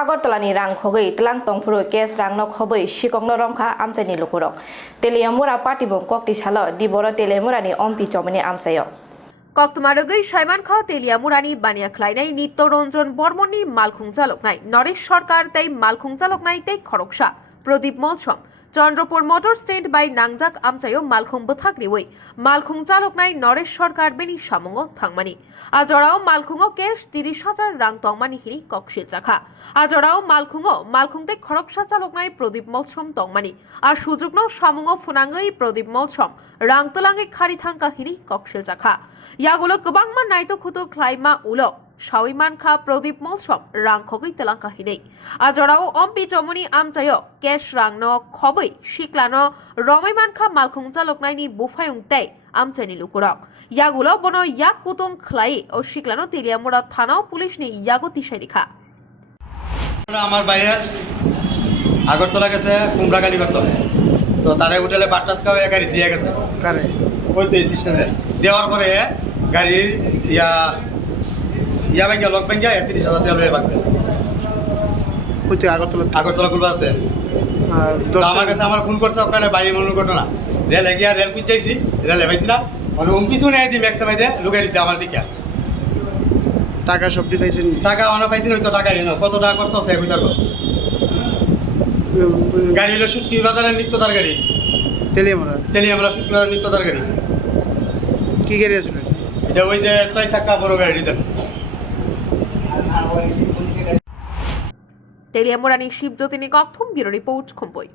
আগরতলানি রাং খগৈ তলাং তংফুরো case রাংনো খবৈ শিকংনো রংখা আমসাইনি লুকুরক Teliamura পাটিবং কক্তি সালো দিবর তেলিয়ামুরানি অম্পি চমনি আমসাইয় কক্তমারগৈ সাইমানখা তেলিয়ামুরানি বানিয়া খ্লাইনাই নিত্যরঞ্জন বর্মনি মালখুং চালকনাই নরেশ সরকার তাই মালখুং চালকনাই তাই খরকসা প্রদীপ মলসম চন্দ্রপুর মোটর স্ট্যান্ড বাই নাংজাক আমচাইও মালখুং বথাকরিওই মালখুং চালকনাই নরেশ সরকার বেনি সামঙ্গ থাংমানি আজরাও মালখুংও কেশ 30,000 রাং তংমানি হিরি কক্সে চাখা আজরাও মালখুংতে খরকসা চালকনাই প্রদীপ মলসম তংমানি আর সুযোগনো সামঙ্গ ফুনাঙ্গই প্রদীপ মলসম রাংতলাঙ্গে খারি থাংকা হিরি কক্সে চাখা ইয়াগুলো গোবাংমা নাইতো খুতো খ্লাইমা উলো সাউইমানখা প্রদীপ মলসম রাং খগৈ তেলাংকা হিনেই আজরাও অম্পি চমনি আমচাইও কেশ রাংন খবৈ শিকলানো রমৈমানখা মালখুং চালকনাইনি বুফায়ুং তাই আমচাইনি লুকুরক ইয়াগুলো বনো ইয়াক কুতুং খ্লাই ও শিকলানো তেলিয়ামুড়া থানাও পুলিশ নি ইয়াগো তিসাইরিখা আমার ভাইয়ের আগরতলা গেছে কুমড়াগালি করতে তো তারে হোটেলে বাট্টাত খাওয়া গাড়ি দিয়ে গেছে কারে ওই তো সিস্টেমে দেওয়ার পরে গাড়ির ইয়া ব্যাংকে লক ব্যাংকে 30,000 টাকা লয়ে বাগবে ওই তো আগরতলা খুলবা আছে আর তো আমার কাছে আমার ফোন করছে ওখানে বাইরে মনে ঘটনা রেলে গিয়া রেল খুঁজছি রেলে পাইছি না মানে কিছু নেই দি ম্যাক্সিমাম দিয়ে লুকাই দিচ্ছে আমার দিকে টাকা সবটি খাইছেন টাকা অনেক পাইছি না তো টাকা এনে কত টাকা খরচ আছে কই তারপর গাড়ি হলো সুটকি বাজারের নিত্যতার গাড়ি তেলিয়ামুড়া সুটকি বাজার নিত্যতার গাড়ি কি গাড়ি আছে এটা ওই যে 6 চাকা বড় গাড়ি রিজার্ভ তেলিয়ামুরানি শিবজ্যোতিনি কক্থম ব্যুরো রিপোর্ট খুম্বই।